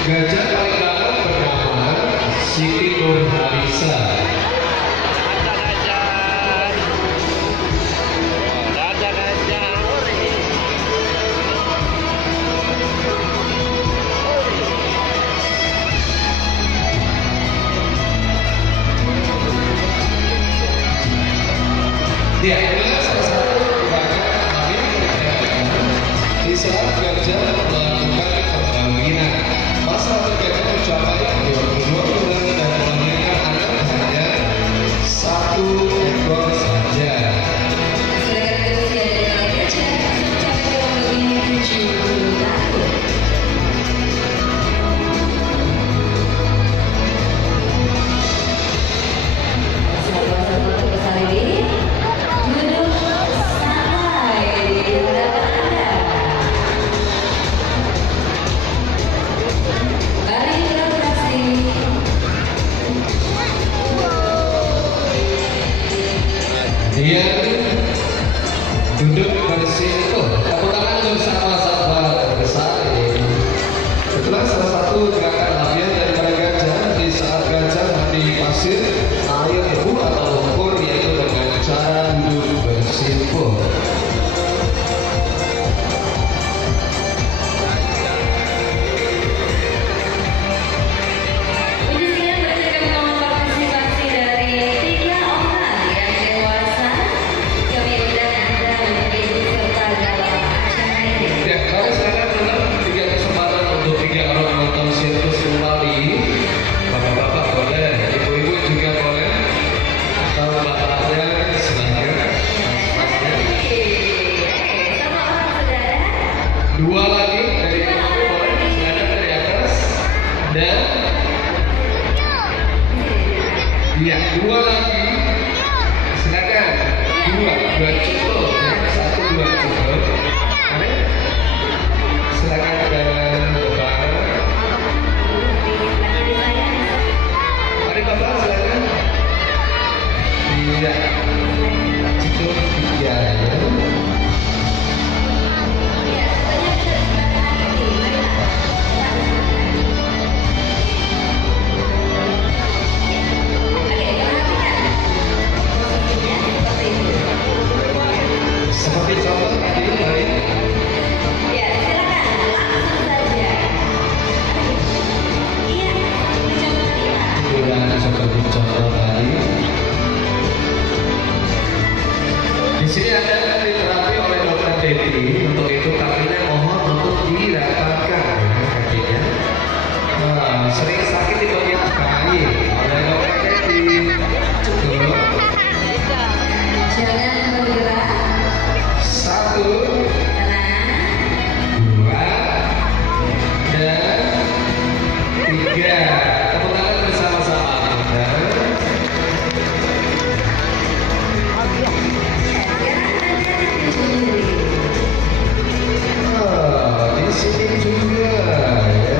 Gajah paling belakang bernama Siti Nurhaliza. Ya, inilah salah satu gerakan alami di saat gajah melakukan perkawinan. Masa gajah mencapai 22 bulan dan melahirkan anak hanya satu ekor saja. Sedangkan usia dari gajah mencapai kurang lebih 70 tahun. Sebuah satu besar ini duduk santai di hadapan Anda. Mari beroperasi. Dia duduk bersimpuh. Tepuk tangan untuk sahabat-sahabat besar ini. Itulah salah satu gerakan latihan daripada gajah di saat gajah mandi pasir, air debu atau lumpur, yaitu dengan cara duduk bersimpuh. Puji sekian berdasarkan nomor partisipasi dari 3 orang yang dewasa. Kami undang Anda untuk ikut serta dalam acara ini. Ya, kami sekarang menang 3 kesempatan untuk 3 orang menonton sirkus kembali. Bapak-bapak boleh, ibu-ibu juga boleh, atau bapaknya silahkan. Satu orang saudara. 2 lagi dari ibu boleh, silahkan dari atas. Dan iya, 2 lagi. Silakan. 2 cukup. Ya, 1, 2 cukup. Mari. Silakan dengan Bapak. Mari Bapak silakan. Iya. Cukup 3 ya. Seperti contoh tadi, baik. Ya, silakan langsung saja. Iya, dicontoh ya. Sudah seperti contoh tadi. Di sini ada diterapi oleh dokter Devi. Untuk itu kakinya mohon untuk diratakan kakinya. Sering sakit di bagian kaki oleh dokter Devi. Cukup. Jangan bergerak. 1, Tenang. 2, dan 3. Tepuk tangan bersama-sama. Di sini juga ya.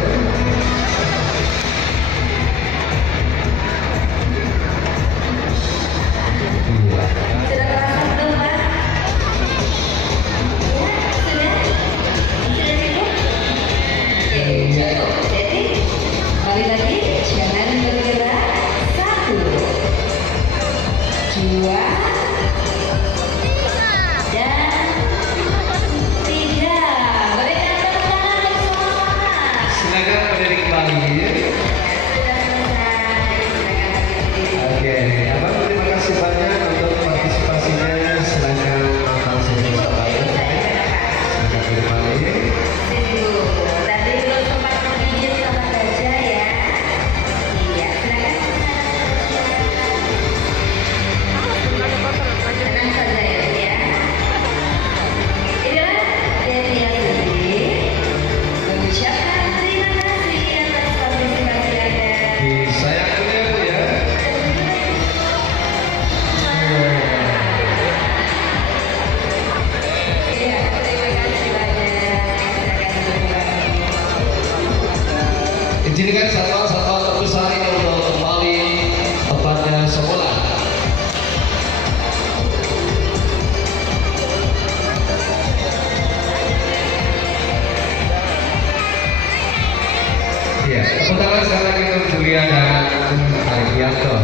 Iya. Sudah terasa belum, Pak? Ya, sudah cukup? Oke, cukup. Jadi, kembali lagi, jangan bergerak. 1, 2, dan 3. Berikan tepuk tangan bersama-sama. Silakan berdiri kembali. Sudah selesai. Silakan berdiri. Oke, Abang terima kasih banyak untuk partisipasinya. Silakan makan sini baik. Silakan kembali. Tadi belum sempat menggigit sama gajah ya. Iya, silakan. Tenang saja ya, Bu, ya. Inilah Devi Yasudi mengucapkan terima kasih atas partisipasi Anda. Disayang dulu ya, Bu ya. Iya, terima kasih banyak. Silakan. Izinkan satwa-satwa terbesar ini untuk kembali tempatnya semula. Ya. Tepuk tangan sekali lagi untuk Julia dan Arifianto.